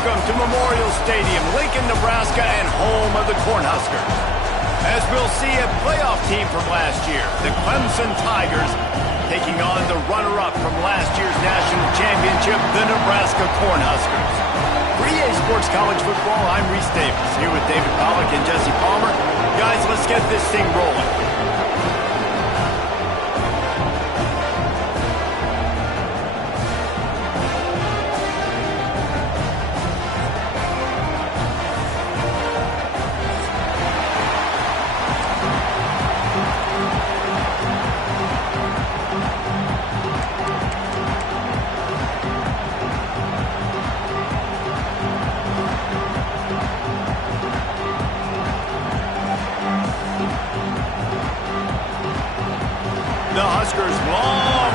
Welcome to Memorial Stadium, Lincoln, Nebraska, and home of the Cornhuskers. As we'll see, a playoff team from last year, the Clemson Tigers, taking on the runner-up from last year's national championship, the Nebraska Cornhuskers. For EA Sports College Football, I'm Reese Davis, here with David Pollack and Jesse Palmer. Guys, let's get this thing rolling. The Huskers' long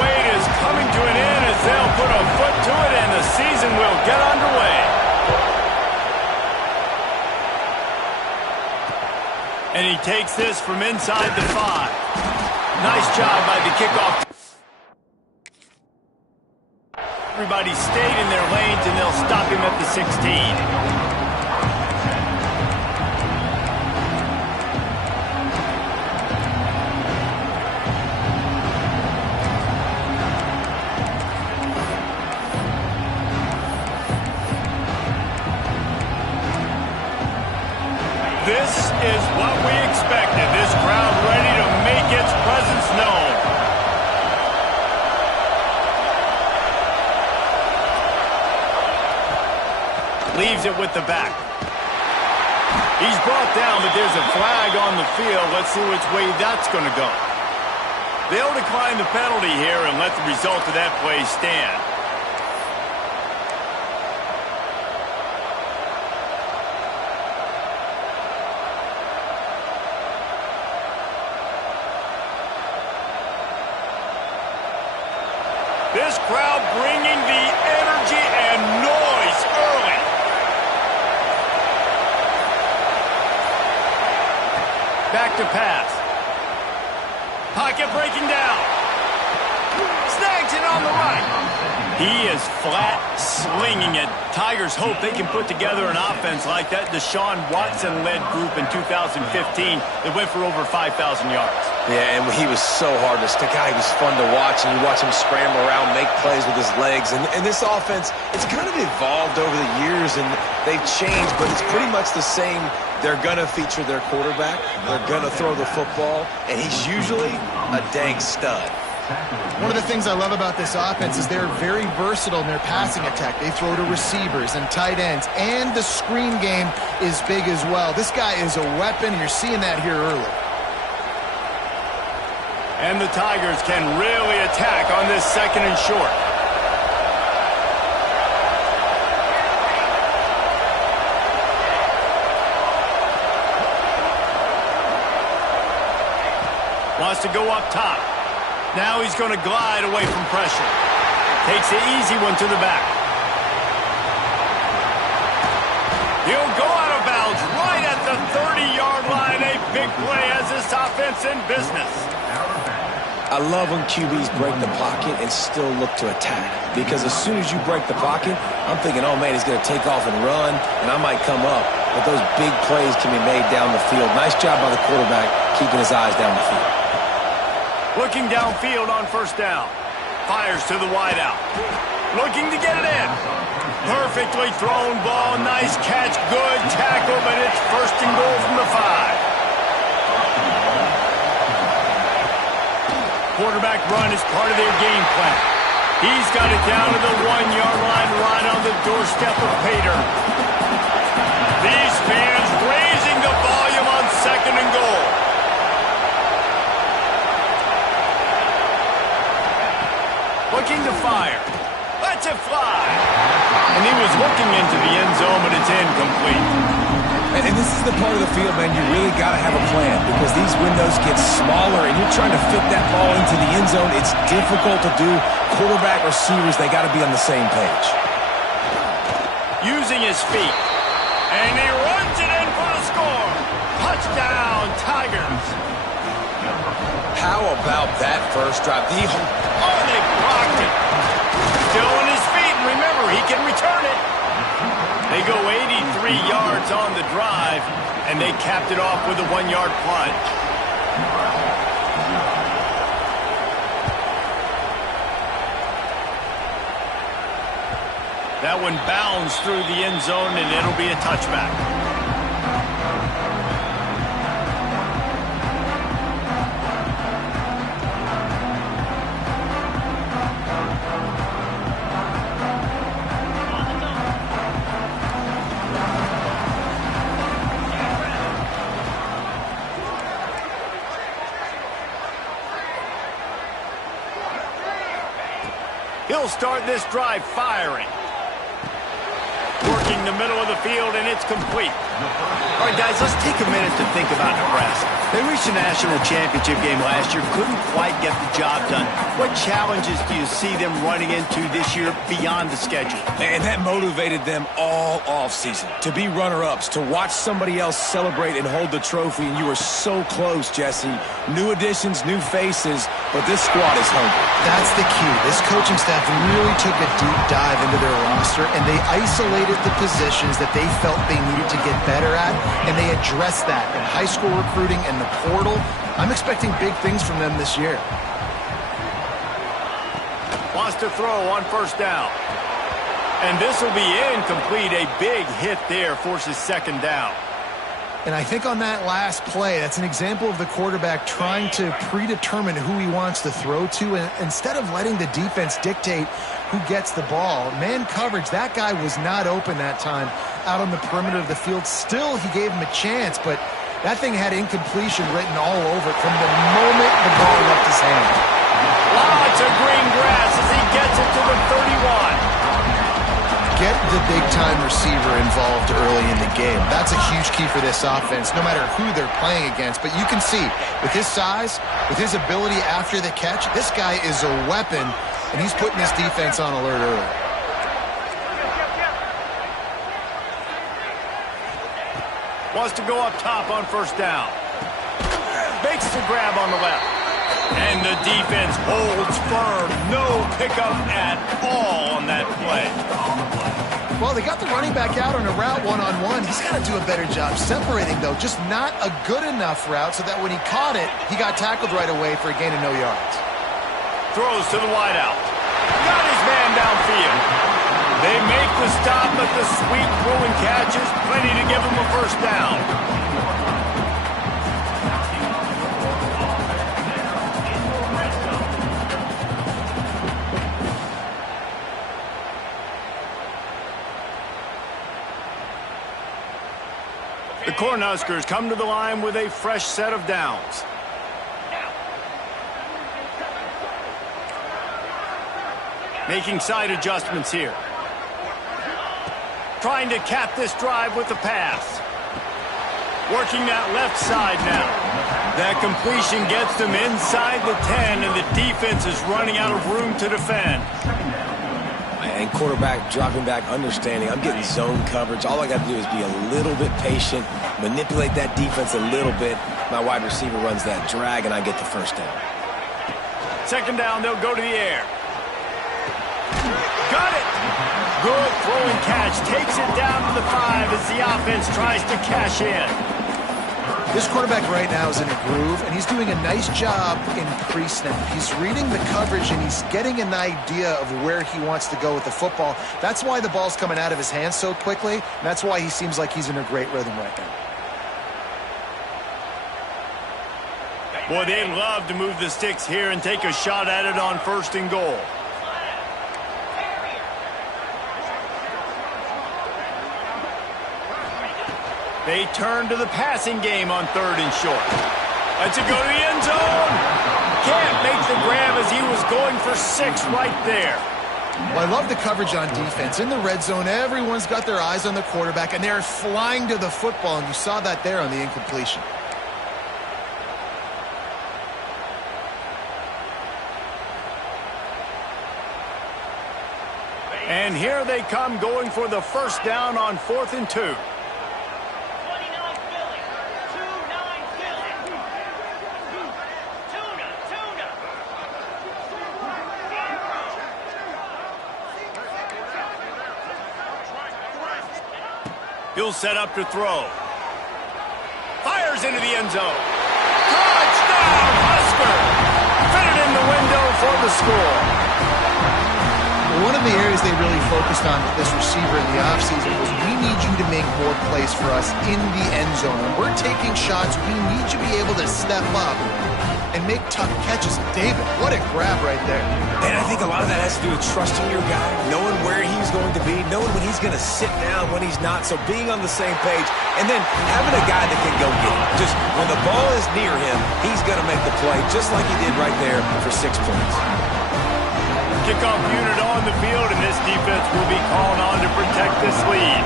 wait is coming to an end as they'll put a foot to it and the season will get underway. And he takes this from inside the 5. Nice job by the kickoff. Everybody stayed in their lanes and they'll stop him at the 16. This is what we expected. This crowd ready to make its presence known. Leaves it with the back. He's brought down, but there's a flag on the field. Let's see which way that's going to go. They'll decline the penalty here and let the result of that play stand. This crowd bringing the energy and noise early. Back to pass. Pocket breaking down. Snags it on the right. He is flat slinging it. Tigers hope they can put together an offense like that Deshaun Watson-led group in 2015 that went for over 5,000 yards. Yeah, and he was so hard to stick out. He was fun to watch, and you watch him scramble around, make plays with his legs. And this offense, it's kind of evolved over the years, and they've changed, but it's pretty much the same. They're going to feature their quarterback. They're going to throw the football, and he's usually a dang stud. One of the things I love about this offense is they're very versatile in their passing attack. They throw to receivers and tight ends, and the screen game is big as well. This guy is a weapon, and you're seeing that here early. And the Tigers can really attack on this second and short. Wants to go up top. Now he's going to glide away from pressure. Takes the easy one to the back. He'll go out of bounds right at the 30-yard line. A big play as this offense in business. I love when QBs break the pocket and still look to attack. Because as soon as you break the pocket, I'm thinking, oh, man, he's going to take off and run, and I might come up. But those big plays can be made down the field. Nice job by the quarterback keeping his eyes down the field. Looking downfield on first down. Fires to the wideout. Looking to get it in. Perfectly thrown ball. Nice catch. Good tackle, but it's first and goal from the 5. Quarterback run is part of their game plan. He's got it down to the 1-yard line right on the doorstep of Pater. These fans raising the volume on second and goal. Looking to fire. Lets it fly. And he was looking into the end zone, but it's incomplete. And this is the part of the field, man, you really got to have a plan because these windows get smaller and you're trying to fit that ball into the end zone. It's difficult to do. Quarterback, receivers, they got to be on the same page. Using his feet. And he runs it in for the score. Touchdown, Tigers. How about that first drive? They blocked it. Still on his feet, and remember, he can return it. They go 83 yards on the drive, and they capped it off with a 1-yard plunge. That one bounds through the end zone, and it'll be a touchback. He'll start this drive firing. Working the middle of the field, and it's complete. All right, guys, let's take a minute to think about Nebraska. They reached a national championship game last year, couldn't quite get the job done. What challenges do you see them running into this year beyond the schedule? And that motivated them all offseason. To be runner-ups, to watch somebody else celebrate and hold the trophy, and you were so close, Jesse. New additions, new faces, but this squad is hungry. That's the key. This coaching staff really took a deep dive into their roster, and they isolated the positions that they felt they needed to get better at, and they addressed that in high school recruiting and the portal. I'm expecting big things from them this year. Wants to throw on first down. And this will be incomplete. A big hit there forces second down. And I think on that last play, that's an example of the quarterback trying to predetermine who he wants to throw to, and instead of letting the defense dictate who gets the ball. Man coverage, that guy was not open that time out on the perimeter of the field. Still, he gave him a chance, but that thing had incompletion written all over it from the moment the ball left his hand. Lots of green grass as he gets it to the 31. Get the big-time receiver involved early in the game. That's a huge key for this offense, no matter who they're playing against. But you can see, with his size, with his ability after the catch, this guy is a weapon, and he's putting this defense on alert early. Wants to go up top on first down. Makes the grab on the left. And the defense holds firm. No pickup at all on that play. Well, they got the running back out on a route one-on-one. He's got to do a better job separating, though. Just not a good enough route so that when he caught it, he got tackled right away for a gain of no yards. Throws to the wideout. Got his man downfield. They make the stop, but the sweet throw and catch is plenty to give him a first down. The Cornhuskers come to the line with a fresh set of downs. Making side adjustments here. Trying to cap this drive with the pass. Working that left side now. That completion gets them inside the 10, and the defense is running out of room to defend. And quarterback dropping back, understanding I'm getting zone coverage. All I got to do is be a little bit patient, manipulate that defense a little bit. My wide receiver runs that drag, and I get the first down. Second down, they'll go to the air. Got it! Good throw and catch. Takes it down to the 5 as the offense tries to cash in. This quarterback right now is in a groove, and he's doing a nice job in pre-snap. He's reading the coverage, and he's getting an idea of where he wants to go with the football. That's why the ball's coming out of his hands so quickly, and that's why he seems like he's in a great rhythm right now. Boy, they'd love to move the sticks here and take a shot at it on first and goal. They turn to the passing game on third and short. Let's it go to the end zone. Can't make the grab as he was going for 6 right there. Well, I love the coverage on defense. In the red zone, everyone's got their eyes on the quarterback, and they're flying to the football, and you saw that there on the incompletion. And here they come going for the first down on 4th and 2. He'll set up to throw. Fires into the end zone. Touchdown, Husker! Fitted in the window for the score. One of the areas they really focused on with this receiver in the offseason was we need you to make more plays for us in the end zone. When we're taking shots, we need you to be able to step up and make tough catches. David, what a grab right there. And I think a lot of that has to do with trusting your guy, knowing where he's going to be, knowing when he's going to sit down, when he's not. So being on the same page, and then having a guy that can go get him. Just when the ball is near him, he's going to make the play, just like he did right there for 6 points. Kickoff unit on the field, and this defense will be called on to protect this lead.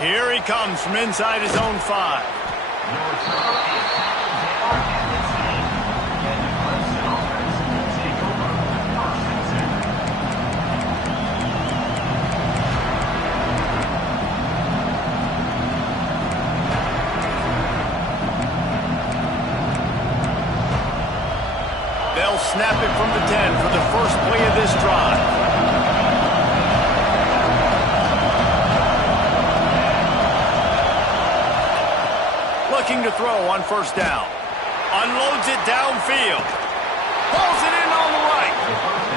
Here he comes from inside his own 5. They'll snap it from the 10 for the first play of this drive. Looking to throw on first down. Unloads it downfield. Pulls it in on the right.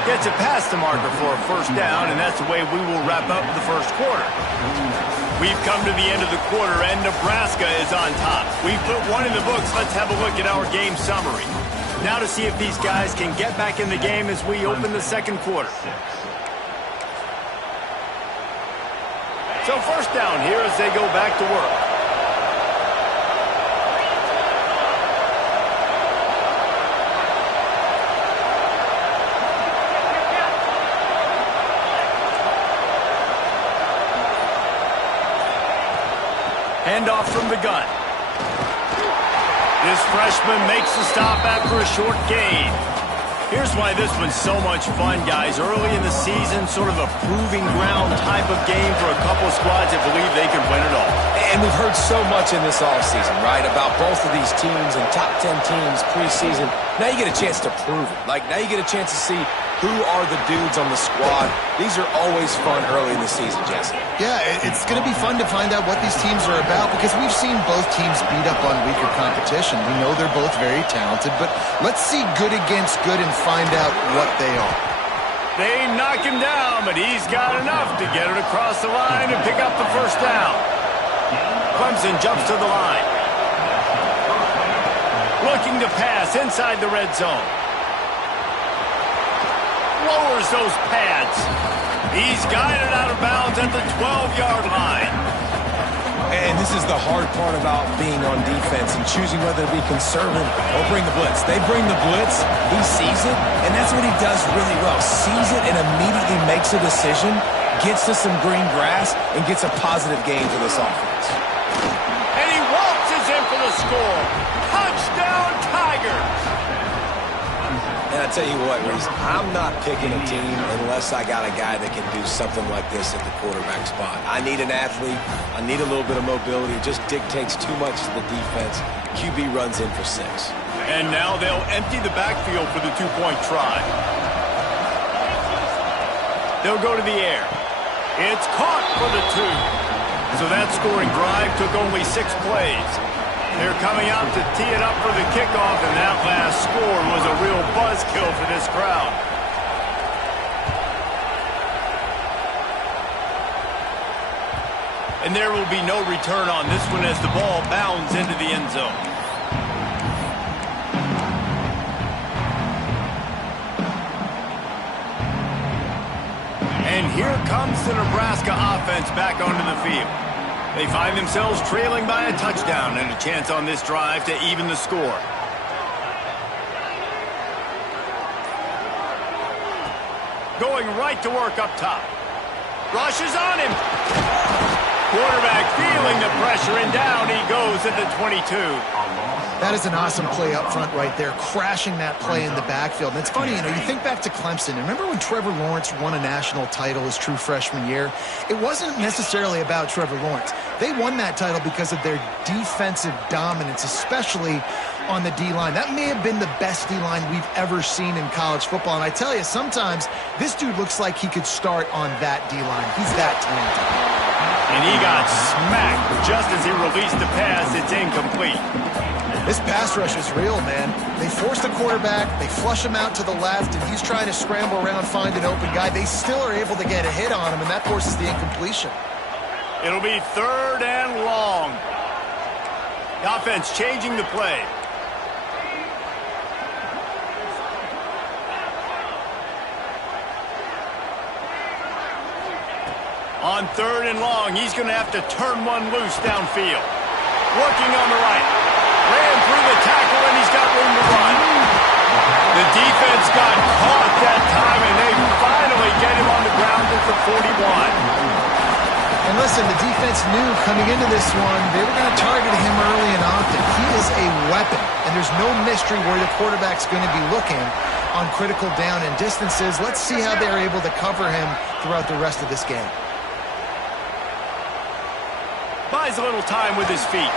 Gets it past the marker for a first down, and that's the way we will wrap up the first quarter. We've come to the end of the quarter, and Nebraska is on top. We've put one in the books. Let's have a look at our game summary. Now to see if these guys can get back in the game as we open the second quarter. So first down here as they go back to work. Handoff from the gun. This freshman makes the stop after a short gain. Here's why this one's so much fun, guys. Early in the season, sort of a proving ground type of game for a couple of squads that believe they can win it all. And we've heard so much in this offseason, right, about both of these teams and top 10 teams preseason. Now you get a chance to prove it. Like, now you get a chance to see who are the dudes on the squad. These are always fun early in the season, Jesse. Yeah, it's going to be fun to find out what these teams are about because we've seen both teams beat up on weaker competition. We know they're both very talented, but let's see good against good and find out what they are. They knock him down, but he's got enough to get it across the line and pick up the first down. Clemson jumps to the line. Looking to pass inside the red zone. Lowers those pads. He's guided out of bounds at the 12-yard line. And this is the hard part about being on defense and choosing whether to be conservative or bring the blitz. They bring the blitz, he sees it, and that's what he does really well. Sees it and immediately makes a decision, gets to some green grass, and gets a positive gain for this offense. And he waltzes in for the score. Touchdown, Tigers! And I tell you what, Reese, I'm not picking a team unless I got a guy that can do something like this at the quarterback spot. I need an athlete. I need a little bit of mobility. It just dictates too much to the defense. QB runs in for 6. And now they'll empty the backfield for the two-point try. They'll go to the air. It's caught for the 2. So that scoring drive took only 6 plays. They're coming out to tee it up for the kickoff, and that last score was a real buzzkill for this crowd. And there will be no return on this one as the ball bounds into the end zone. And here comes the Nebraska offense back onto the field. They find themselves trailing by a touchdown and a chance on this drive to even the score. Going right to work up top. Rushes on him. Quarterback feeling the pressure, and down he goes at the 22. That is an awesome play up front right there, crashing that play in the backfield. And it's funny, you think back to Clemson. Remember when Trevor Lawrence won a national title his true freshman year? It wasn't necessarily about Trevor Lawrence. They won that title because of their defensive dominance, especially on the D-line. That may have been the best D-line we've ever seen in college football. And I tell you, sometimes this dude looks like he could start on that D-line. He's that talented. And he got smacked just as he released the pass. It's incomplete. This pass rush is real, man. They force the quarterback, they flush him out to the left, and he's trying to scramble around, find an open guy. They still are able to get a hit on him, and that forces the incompletion. It'll be 3rd and long. The offense changing the play. On 3rd and long, he's going to have to turn one loose downfield. Working on the right. Ran through the tackle, and he's got room to run. The defense got caught that time, and they finally get him on the ground at the 41. And listen, the defense knew coming into this one, they were going to target him early and often. He is a weapon, and there's no mystery where the quarterback's going to be looking on critical down and distances. Let's see how they're able to cover him throughout the rest of this game. Buys a little time with his feet.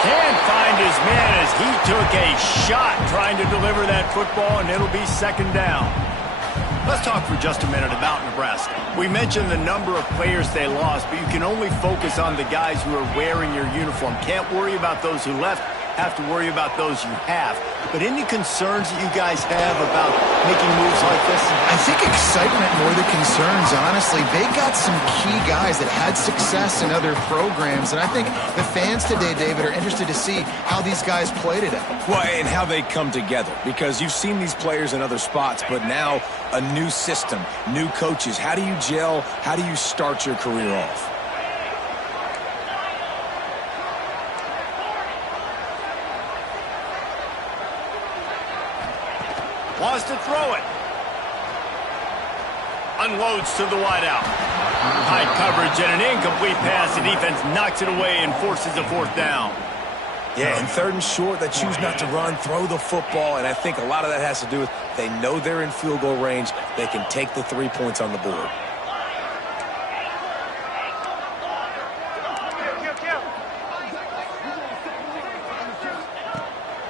Can't find his man as he took a shot trying to deliver that football, and it'll be 2nd down. Let's talk for just a minute about Nebraska. We mentioned the number of players they lost, but you can only focus on the guys who are wearing your uniform. Can't worry about those who left. Have to worry about those you have. But any concerns that you guys have about making moves like this? I think excitement more than concerns, honestly. They got some key guys that had success in other programs, and I think the fans today, David, are interested to see how these guys play today. Well, and how they come together, because you've seen these players in other spots, but now a new system, new coaches. How do you gel? How do you start your career off? Wants to throw it. Unloads to the wideout. High coverage and an incomplete pass. The defense knocks it away and forces a 4th down. Yeah, and 3rd and short, they choose not to run, throw the football, and I think a lot of that has to do with they know they're in field goal range. They can take the 3 points on the board.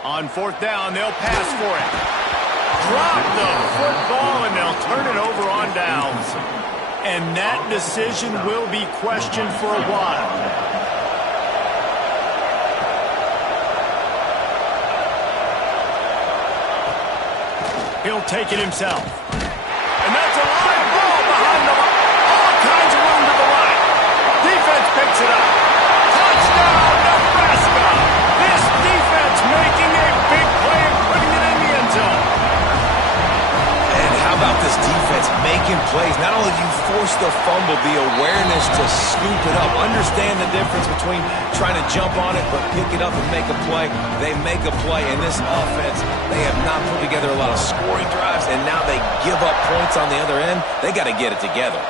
On 4th down, they'll pass for it. Drop the football, and they'll turn it over on downs. And that decision will be questioned for a while. He'll take it himself. And that's a live ball behind the line. All kinds of room to the right. Defense picks it up. Touchdown, Nebraska. This defense making a big play and putting it in the end zone. How about this defense making plays? Not only do you force the fumble, the awareness to scoop it up. Understand the difference between trying to jump on it, but pick it up and make a play. They make a play, and this offense, they have not put together a lot of scoring drives, and now they give up points on the other end. They got to get it together.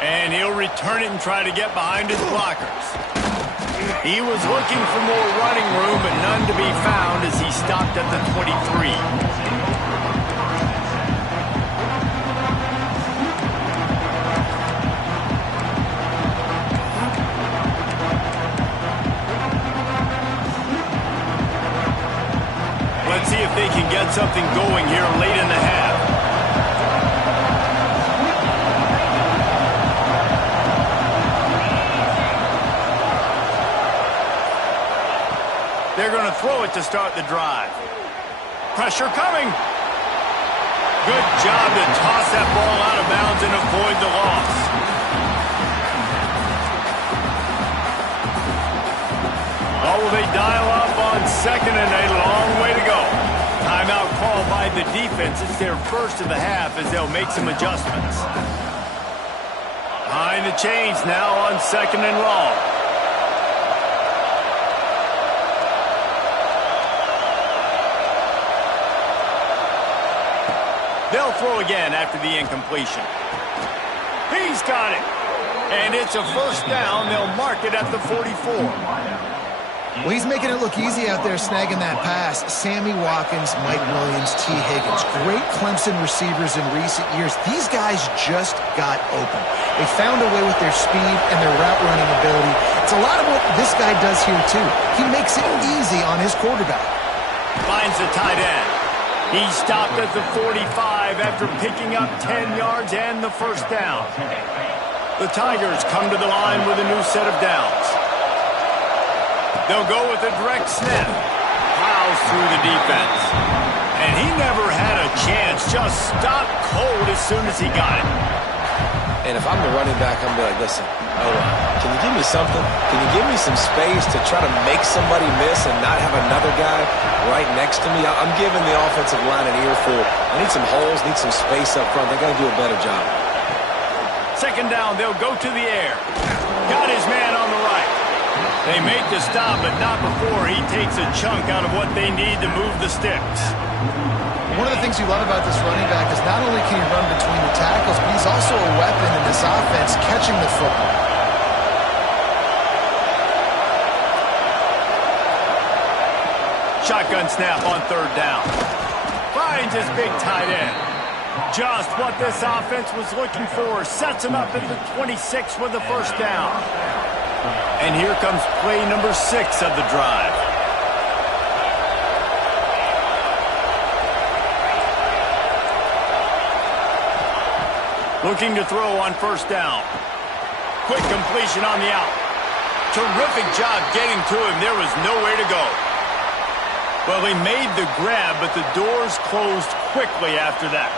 And he'll return it and try to get behind his blockers. He was looking for more running room, but none to be found as he stopped at the 23. Let's see if they can get something going here late in the half. They're going to throw it to start the drive. Pressure coming. Good job to toss that ball out of bounds and avoid the loss. Oh, will they dial up on 2nd and a long way to go. Timeout call by the defense. It's their first of the half as they'll make some adjustments. Behind the chains now on 2nd and long. They'll throw again after the incompletion. He's got it. And it's a 1st down. They'll mark it at the 44. Well, he's making it look easy out there snagging that pass. Sammy Watkins, Mike Williams, T. Higgins. Great Clemson receivers in recent years. These guys just got open. They found a way with their speed and their route running ability It's a lot of what this guy does here, too. He makes it easy on his quarterback. Finds the tight end. He stopped at the 45 after picking up 10 yards and the first down. The Tigers come to the line with a new set of downs. They'll go with a direct snap. Plows through the defense. And he never had a chance. Just stopped cold as soon as he got it. And if I'm the running back, I'm going to be like, listen, can you give me something? Can you give me some space to try to make somebody miss and not have another guy right next to me? I'm giving the offensive line an earful. I need some holes, need some space up front. They got to do a better job. Second down, they'll go to the air. Got his man on the right. They make the stop, but not before he takes a chunk out of what they need to move the sticks. One of the things you love about this running back is not only can he run between the tackles, but he's also a weapon in this offense, catching the football. Shotgun snap on third down. Finds his big tight end. Just what this offense was looking for. Sets him up at the 26 with the first down. And here comes play number 6 of the drive. Looking to throw on first down. Quick completion on the out. Terrific job getting to him. There was nowhere to go. Well, he made the grab, but the doors closed quickly after that.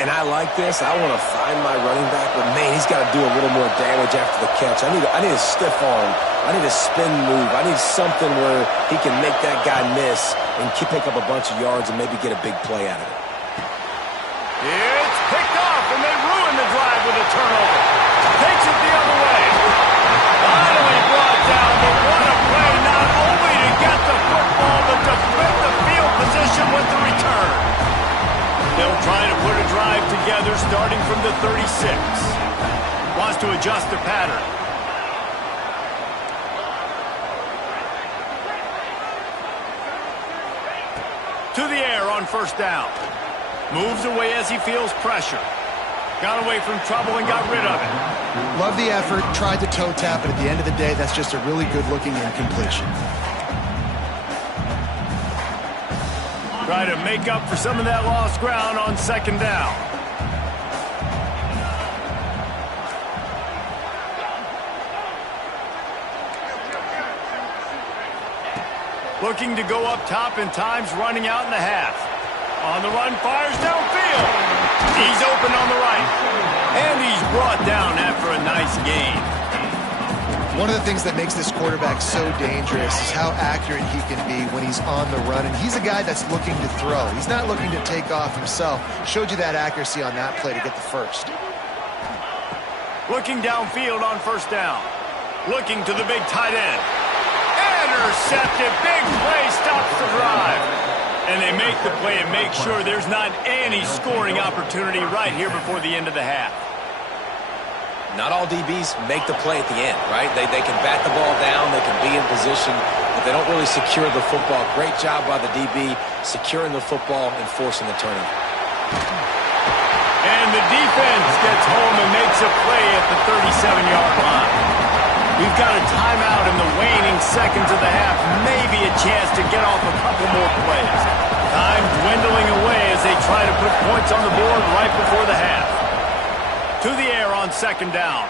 And I like this. I want to find my running back, but, man, he's got to do a little more damage after the catch. I need a stiff arm. I need a spin move. I need something where he can make that guy miss and pick up a bunch of yards and maybe get a big play out of it. It's picked off, and they ruin the drive with a turnover. Takes it the other way. Finally brought down, but what a play, not only to get the football, but to flip the field position with the return. They'll try to put a drive together starting from the 36. Wants to adjust the pattern. To the air on first down. Moves away as he feels pressure. Got away from trouble and got rid of it. Love the effort, tried to toe tap, but at the end of the day, that's just a really good-looking incompletion. Try to make up for some of that lost ground on second down. Looking to go up top, and time's running out in the half. On the run, fires downfield. He's open on the right. And he's brought down after a nice gain. One of the things that makes this quarterback so dangerous is how accurate he can be when he's on the run. And he's a guy that's looking to throw. He's not looking to take off himself. Showed you that accuracy on that play to get the first. Looking downfield on first down. Looking to the big tight end. Intercepted. Big play stops the drive. And they make the play and make sure there's not any scoring opportunity right here before the end of the half. Not all DBs make the play at the end, right? They can bat the ball down, they can be in position, but they don't really secure the football. Great job by the DB securing the football and forcing the turnover. And the defense gets home and makes a play at the 37-yard line. We've got a timeout in the waning seconds of the half. Maybe a chance to get off a couple more plays. Time dwindling away as they try to put points on the board right before the half. To the air on second down.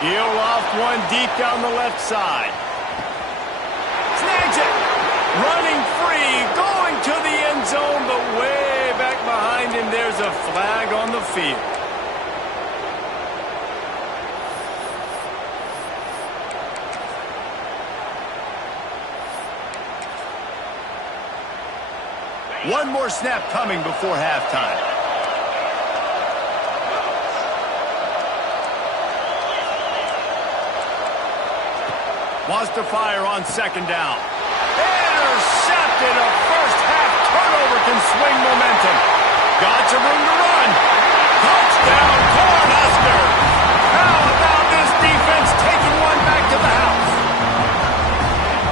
He'll loft one deep down the left side. Snags it. Running free. Going to the end zone, but way back behind him, there's a flag on the field. One more snap coming before halftime. Wants to fire on second down. Intercepted. A first-half turnover can swing momentum. Got some room to run. Touchdown, Cornhuskers. How about this defense taking one back to the house?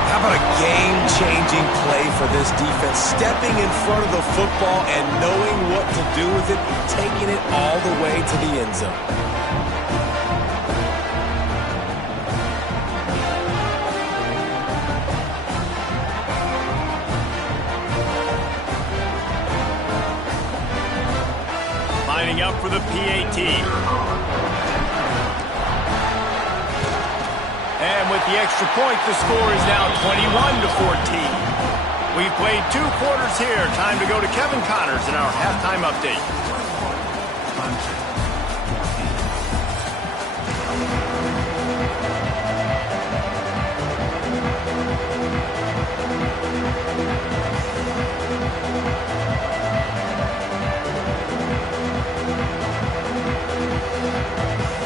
How about a game-changing play for this defense? Stepping in front of the football and knowing what to do with it, taking it all the way to the end zone. team. And with the extra point, the score is now 21-14. We've played 2 quarters here. Time to go to Kevin Connors in our halftime update.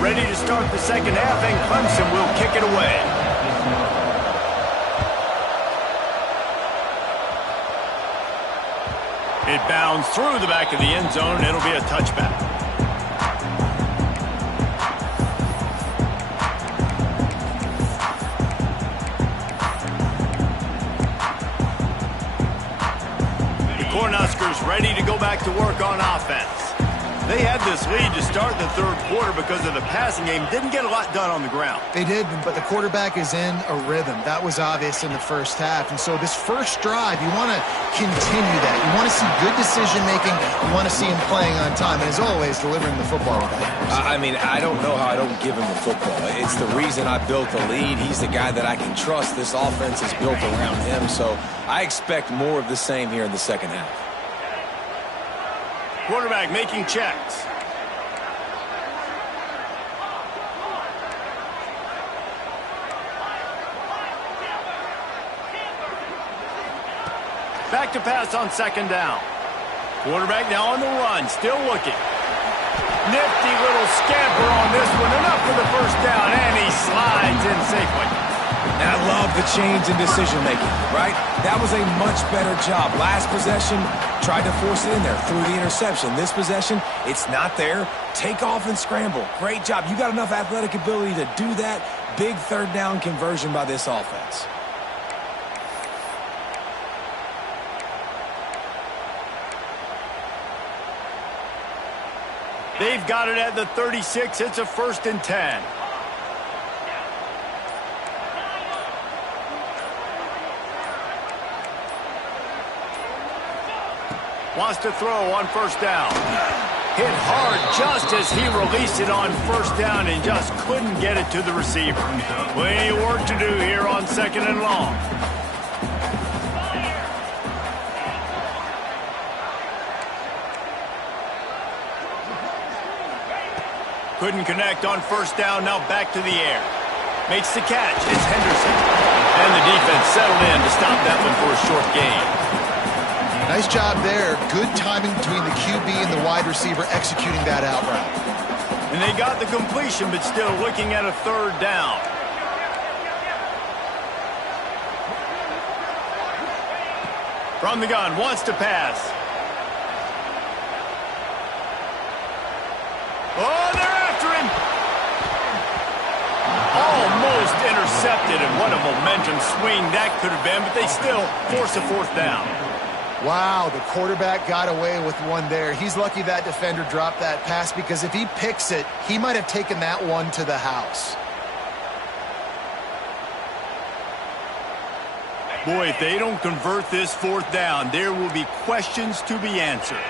Ready to start the second half, and Clemson will kick it away. It bounds through the back of the end zone, and it'll be a touchback. The Cornhuskers ready to go back to work on offense. They had this lead to start the third quarter because of the passing game. Didn't get a lot done on the ground. They did, but the quarterback is in a rhythm. That was obvious in the first half. And so this first drive, you want to continue that. You want to see good decision-making. You want to see him playing on time. And as always, delivering the football. I mean, I don't know how I don't give him the football. It's the reason I built the lead. He's the guy that I can trust. This offense is built around him. So I expect more of the same here in the second half. Quarterback making checks. Back to pass on second down. Quarterback now on the run, still looking. Nifty little scamper on this one, enough for the first down, and he slides in safely. And I love the change in decision-making, right? That was a much better job. Last possession, tried to force it in there, threw the interception. This possession, it's not there. Take off and scramble. Great job. You got enough athletic ability to do that. Big third down conversion by this offense. They've got it at the 36. It's a 1st and 10. Wants to throw on first down. Hit hard just as he released it on first down and just couldn't get it to the receiver. Plenty of work to do here on 2nd and long. Couldn't connect on first down, now back to the air. Makes the catch, it's Henderson. And the defense settled in to stop that one for a short gain. Nice job there. Good timing between the QB and the wide receiver executing that out route. And they got the completion, but still looking at a 3rd down. From the gun, wants to pass. Oh, they're after him. Almost intercepted, and what a momentum swing that could have been, but they still force a 4th down. Wow, the quarterback got away with one there. He's lucky that defender dropped that pass because if he picks it, he might have taken that one to the house. Boy, if they don't convert this 4th down, there will be questions to be answered.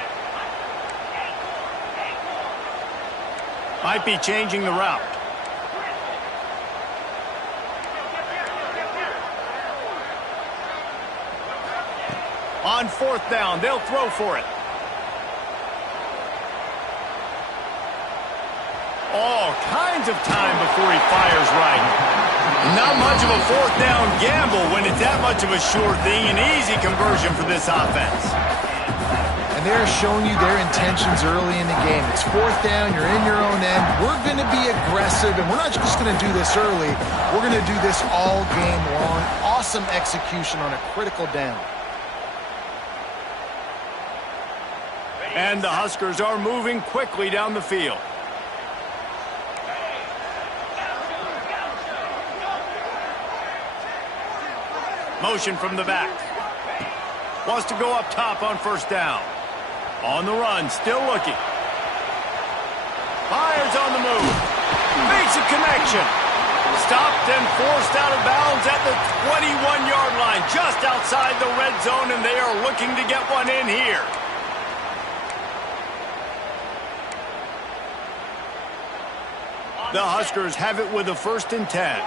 Might be changing the route. On 4th down, they'll throw for it. All kinds of time before he fires right. Not much of a 4th down gamble when it's that much of a sure thing. An easy conversion for this offense. And they're showing you their intentions early in the game. It's 4th down, you're in your own end. We're going to be aggressive, and we're not just going to do this early. We're going to do this all game long. Awesome execution on a critical down. And the Huskers are moving quickly down the field. Motion from the back. Wants to go up top on first down. On the run, still looking. Fires on the move. Makes a connection. Stopped and forced out of bounds at the 21-yard line, just outside the red zone, and they are looking to get one in here. The Huskers have it with a 1st and 10.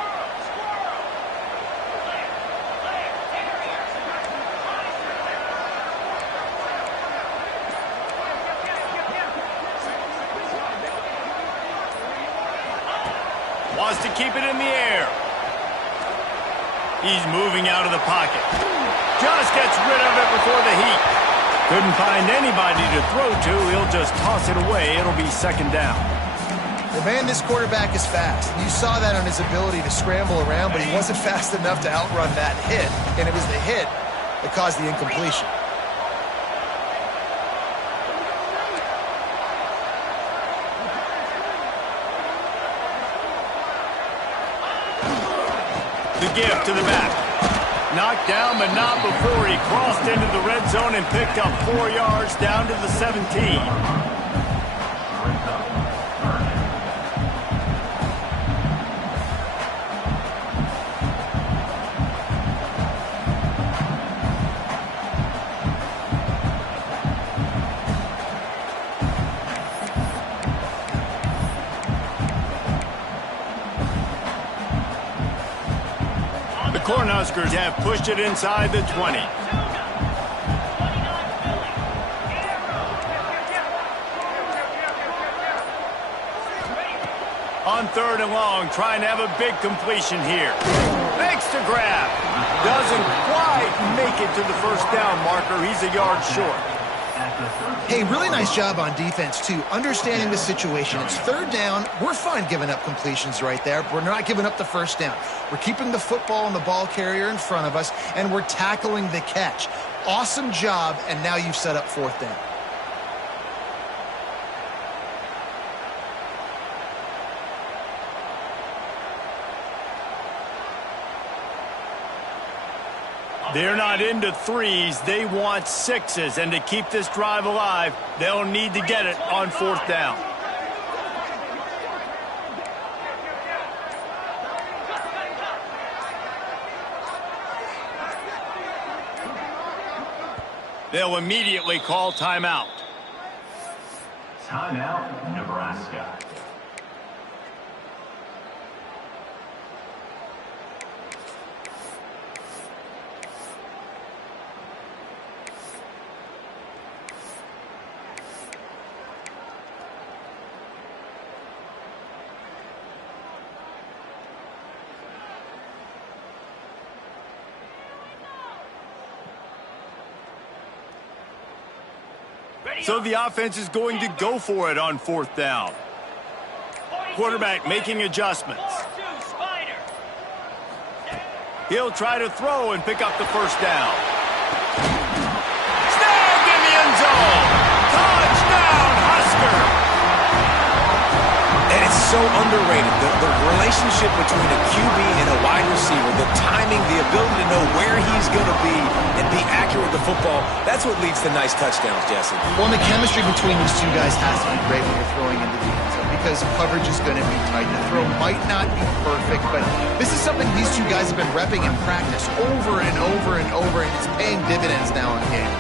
Wants to keep it in the air. He's moving out of the pocket. Just gets rid of it before the heat. Couldn't find anybody to throw to. He'll just toss it away. It'll be 2nd down. Well, man, this quarterback is fast. You saw that on his ability to scramble around, but he wasn't fast enough to outrun that hit, and it was the hit that caused the incompletion. The give to the back. Knocked down, but not before he crossed into the red zone and picked up 4 yards down to the 17. Cornhuskers have pushed it inside the 20. On 3rd and long, trying to have a big completion here. Makes the grab. Doesn't quite make it to the 1st down marker. He's a yard short. Hey, really nice job on defense, too. Understanding the situation. It's 3rd down. We're fine giving up completions right there. We're not giving up the 1st down. We're keeping the football and the ball carrier in front of us, and we're tackling the catch. Awesome job, and now you've set up 4th down. They're not into 3s. They want 6s. And to keep this drive alive, they'll need to get it on 4th down. They'll immediately call timeout. Timeout, Nebraska. So the offense is going to go for it on 4th down. Quarterback making adjustments. He'll try to throw and pick up the 1st down. Snagged in the end zone. Touchdown, Husker. And it's so underrated. The relationship between a QB and a wide receiver, the timing, the ability to know where he's going to be and be accurate with the football, that's what leads to nice touchdowns, Jesse. Well, the chemistry between these two guys has to be great when you're throwing into the end zone because coverage is going to be tight. The throw might not be perfect, but this is something these two guys have been repping in practice over and over and over, and it's paying dividends now in game.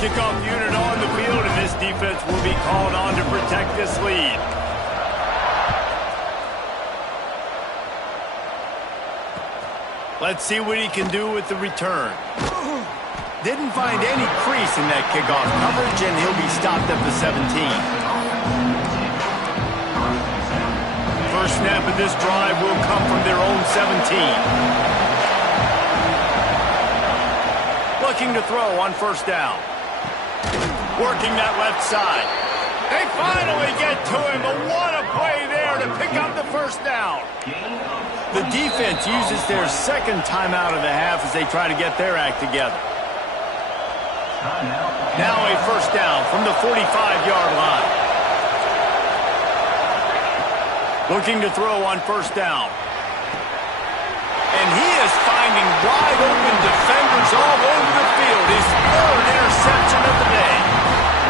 Kickoff unit on the field, and this defense will be called on to protect this lead. Let's see what he can do with the return. Didn't find any crease in that kickoff coverage, and he'll be stopped at the 17. First snap of this drive will come from their own 17. Looking to throw on 1st down. Working that left side. They finally get to him, but what a play there to pick up the 1st down. The defense uses their 2nd timeout of the half as they try to get their act together. Now a 1st down from the 45-yard line. Looking to throw on 1st down. And he is finding wide open defenders all over the field. His 3rd interception of the day.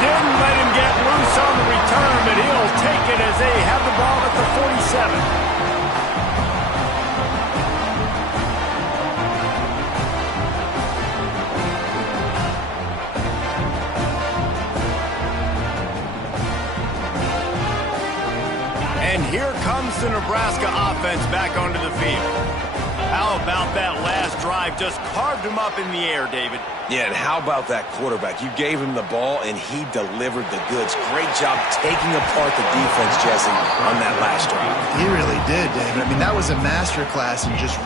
Didn't let him get loose on the return, but he'll take it as they have the ball at the 47. And here comes the Nebraska offense back onto the field. How about that last drive? Just carved him up in the air, David. Yeah, and how about that quarterback? You gave him the ball, and he delivered the goods. Great job taking apart the defense, Jesse, on that last drive. He really did, David. I mean, that was a masterclass in just